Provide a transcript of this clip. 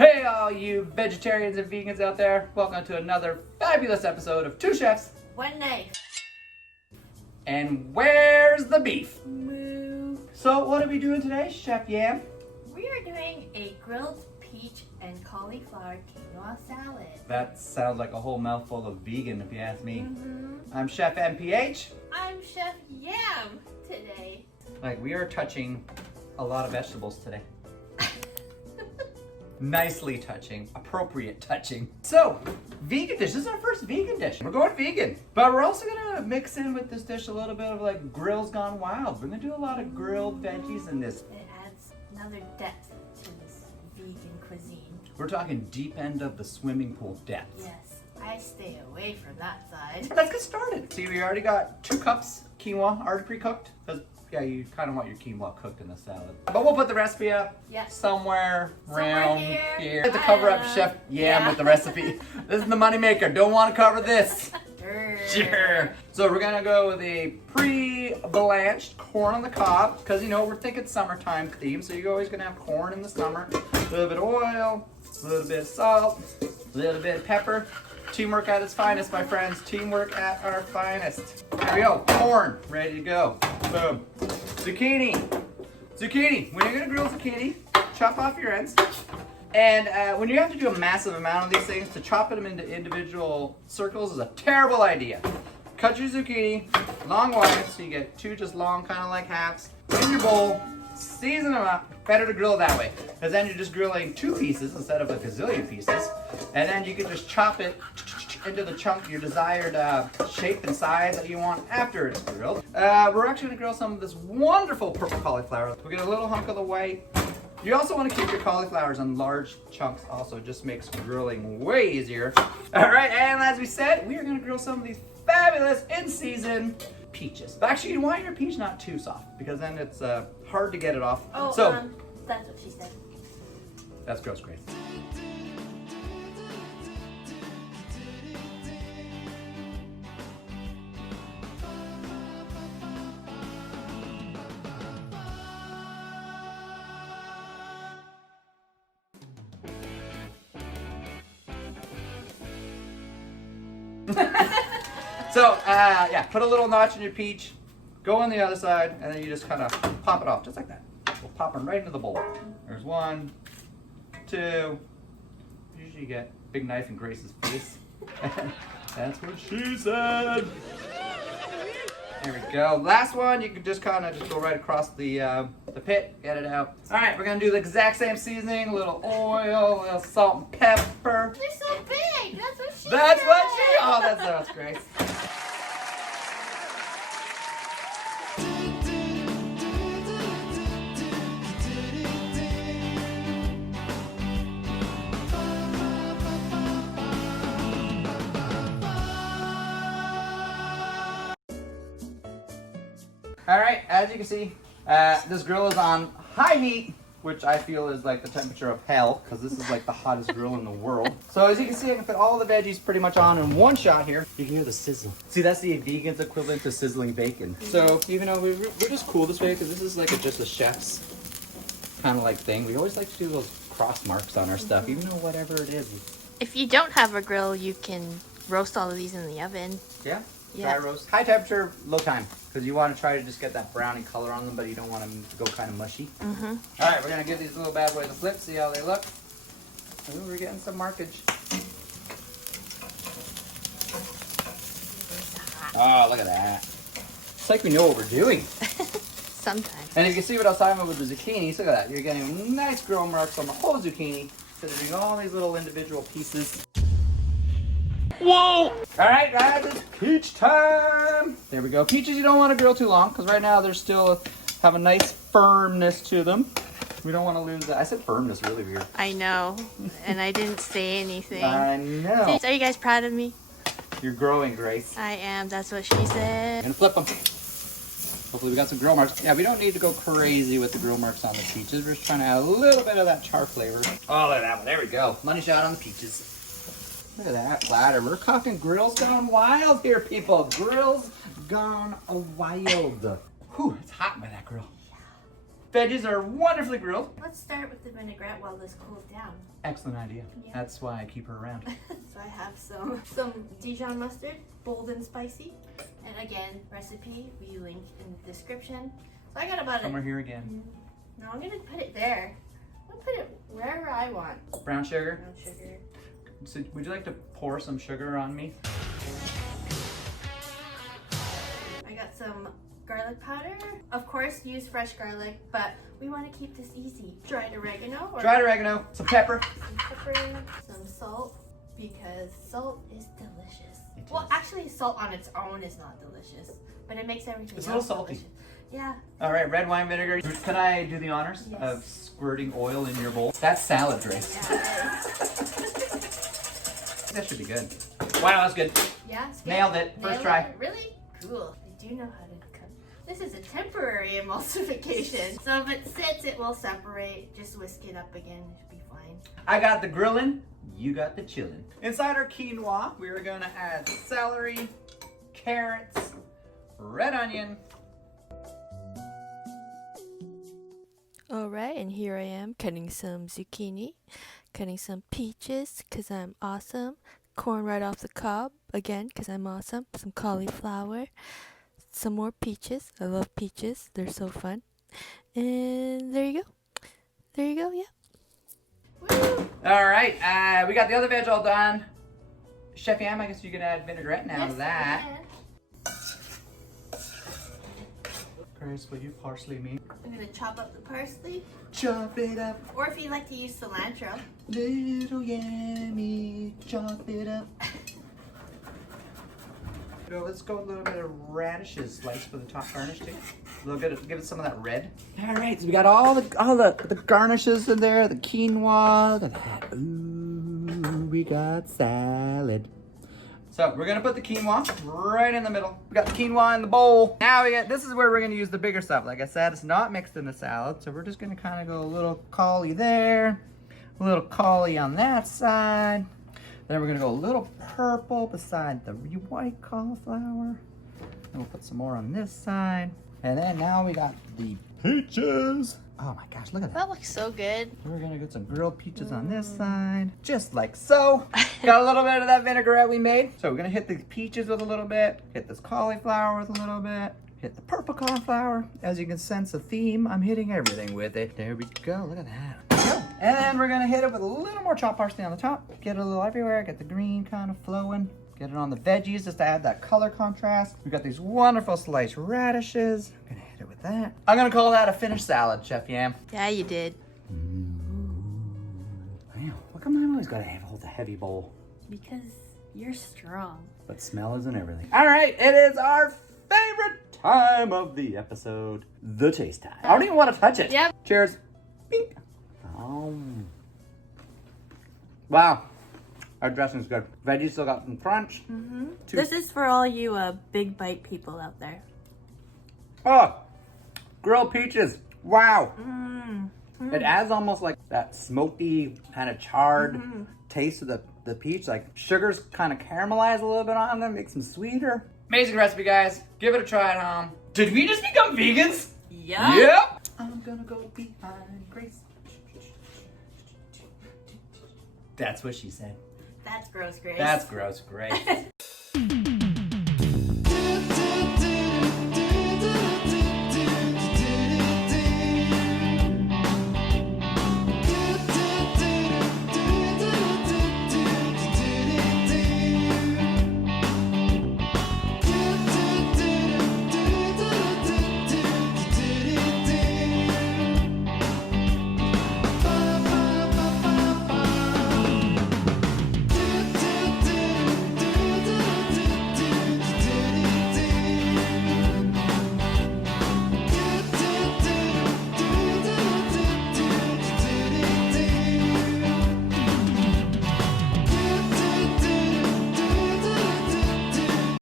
Hey all you vegetarians and vegans out there, welcome to another fabulous episode of Two Chefs. One knife. And where's the beef? Moo. So what are we doing today, Chef Yam? We are doing a grilled peach and cauliflower quinoa salad. That sounds like a whole mouthful of vegan if you ask me. Mm-hmm. I'm Chef MPH. I'm Chef Yam today. Like we are touching a lot of vegetables today. Nicely touching, appropriate touching. So, vegan dish, this is our first vegan dish. We're going vegan, but we're also gonna mix in with this dish a little bit of like grills gone wild. We're gonna do a lot of grilled veggies in this. It adds another depth to this vegan cuisine. We're talking deep end of the swimming pool depths. Yes, I stay away from that side. Let's get started. See, we already got 2 cups quinoa already pre-cooked. Yeah, you kind of want your quinoa cooked in the salad. But we'll put the recipe up somewhere around here. To cover up Chef Yam with the recipe. This is the moneymaker. Don't want to cover this. Sure. So we're gonna go with a pre-blanched corn on the cob, because you know we're thinking summertime theme, so you're always gonna have corn in the summer. A little bit of oil, a little bit of salt, a little bit of pepper. Teamwork at its finest, my friends. Teamwork at our finest. There we go. Corn, ready to go. Boom. Zucchini. Zucchini. When you're gonna grill zucchini, chop off your ends. And when you have to do a massive amount of these things, to chop them into individual circles is a terrible idea. Cut your zucchini long wide, so you get 2 just long, kind of like halves. Put in your bowl. Season them up. Better to grill that way, because then you're just grilling 2 pieces instead of a gazillion pieces. And then you can just chop it into the chunk, your desired shape and size that you want after it's grilled. We're actually going to grill some of this wonderful purple cauliflower. We'll get a little hunk of the white. You also want to keep your cauliflowers in large chunks also. It just makes grilling way easier. All right, and as we said, we are going to grill some of these fabulous in-season peaches. But actually, you want your peach not too soft, because then it's hard to get it off. Oh, so that's what she said. that's gross, Grace. So, yeah, put a little notch in your peach, go on the other side, and then you just kind of pop it off, just like that. We'll pop them right into the bowl. There's 1, 2. Usually you get big knife in Grace's face. That's what she said. There we go. Last one, you can just kind of just go right across the pit, get it out. All right, we're gonna do the exact same seasoning, a little oil, a little salt and pepper. They're so big. That's what she That's said. what she, oh, that's Grace. All right, as you can see, this grill is on high heat, which I feel is like the temperature of hell, because this is like the hottest grill in the world. So as you can see, I can put all the veggies pretty much on in one shot here. You can hear the sizzle. See, that's the vegan's equivalent to sizzling bacon. So, even though we're just cool this way, because this is like just a chef's kind of like thing. We always like to do those cross marks on our stuff, even though whatever it is. If you don't have a grill, you can roast all of these in the oven. Yeah? Yeah. Dry roast. High temperature, low time. Because you want to try to just get that brownie color on them, but you don't want them to go kind of mushy. Mm-hmm. All right, we're going to give these little bad boys a flip, see how they look. Ooh, we're getting some markage. Oh, look at that. It's like we know what we're doing. Sometimes. And if you see what I was talking about with the zucchini, look at that. You're getting nice grill marks on the whole zucchini. So they're doing all these little individual pieces. Whoa! All right, guys, it's peach time. There we go. Peaches, you don't want to grill too long, because right now they're still have a nice firmness to them. We don't want to lose that. I said firmness, really weird. I know, and I didn't say anything. I know. Are you guys proud of me? You're growing, Grace. I am. That's what she said. And flip them. Hopefully we got some grill marks. Yeah, we don't need to go crazy with the grill marks on the peaches. We're just trying to add a little bit of that char flavor. Oh, look at that one. There we go. Money shot on the peaches. Look at that platter. We're talking grills gone wild here, people. Grills gone wild. Whew, it's hot by that grill. Veggies are wonderfully grilled. Let's start with the vinaigrette while this cools down. Excellent idea. Yeah. That's why I keep her around. So I have some Dijon mustard, bold and spicy. And again, recipe we link in the description. So I got about Somewhere here again. No, I'm gonna put it there. I'll put it wherever I want. Brown sugar. Brown sugar. So would you like to pour some sugar on me? I got some garlic powder. Of course, use fresh garlic, but we want to keep this easy. Dried oregano. Dried oregano, some pepper. Some pepper, some salt, because salt is delicious. Well, is. actually, salt on its own is not delicious, but it makes everything It's a little else salty. delicious. Yeah. All right, red wine vinegar. Can I do the honors Yes. of squirting oil in your bowl? That's salad dress. Yeah. That should be good. Wow, that's good. Yeah, it's good. Nailed it. First try. Really? Cool. I do know how to cook. This is a temporary emulsification. So if it sits, it will separate. Just whisk it up again. It should be fine. I got the grilling, you got the chilling. Inside our quinoa, we are gonna add celery, carrots, red onion. Alright, and here I am cutting some zucchini, cutting some peaches because I'm awesome, corn right off the cob again because I'm awesome, some cauliflower, some more peaches. I love peaches, they're so fun. And there you go. There you go, yeah. Woo! All right, we got the other veg all done. Chef Yam, I guess you can add vinaigrette now to Yes, that. I can. Grace, will you parsley me? I'm gonna chop up the parsley, Chop it up, or if you like to use cilantro. little yummy, chop it up. So let's go a little bit of radishes sliced for the top garnish too. A little bit of, give it some of that red. All right, so we got all the garnishes in there, the quinoa, look at that. Ooh, we got salad. So we're gonna put the quinoa right in the middle. We got the quinoa in the bowl. Now this is where we're gonna use the bigger stuff. Like I said, it's not mixed in the salad, so we're just gonna kind of go a little cauli there, a little cauli on that side. Then we're gonna go a little purple beside the white cauliflower. Then we'll put some more on this side. And then now we got the peaches. Oh my gosh, look at that. That looks so good. We're gonna get some grilled peaches on this side, just like so. Got a little bit of that vinaigrette we made. So we're gonna hit the peaches with a little bit, hit this cauliflower with a little bit, hit the purple cauliflower. As you can sense a theme, I'm hitting everything with it. There we go, look at that. There we go. And then we're gonna hit it with a little more chopped parsley on the top. Get it a little everywhere, get the green kind of flowing. Get it on the veggies just to add that color contrast. We got these wonderful sliced radishes. I'm gonna hit it with that. I'm gonna call that a finished salad, Chef Yam. Yeah, you did. Wow, how come I always gotta hold the heavy bowl? Because you're strong. But smell isn't everything. All right, it is our favorite time of the episode, the taste time. I don't even want to touch it. Yep. Cheers. Bink. Wow. Our dressing's good. Veggies still got some crunch. This is for all you big bite people out there. Oh, grilled peaches. Wow. It adds almost like that smoky, kind of charred taste of the peach. Like sugar's kind of caramelized a little bit on them, makes them sweeter. Amazing recipe, guys. Give it a try at home. Did we just become vegans? Yeah. Yep. I'm gonna go behind Grace. That's what she said. That's gross, Grace. That's gross, Grace.